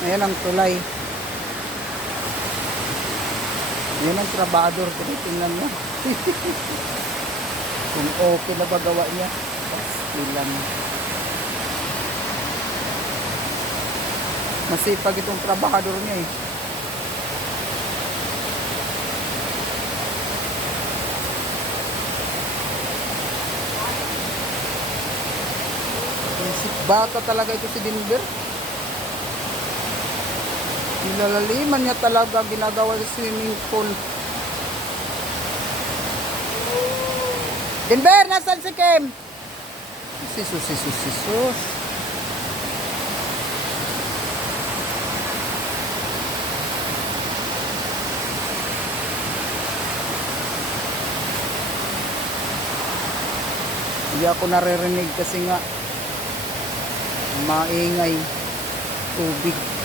Ayan ang tulay. Ayan ang trabador. Tingnan mo. Kung okay na ba gawa niya. Ilan. Masipag itong trabador niya eh. Bata talaga ito si Denver. Nilalaliman niya talaga ginagawa sa swimming pool. Denver, nasan si Kim? Sisus. Hindi ako naririnig kasi nga maingay tubig.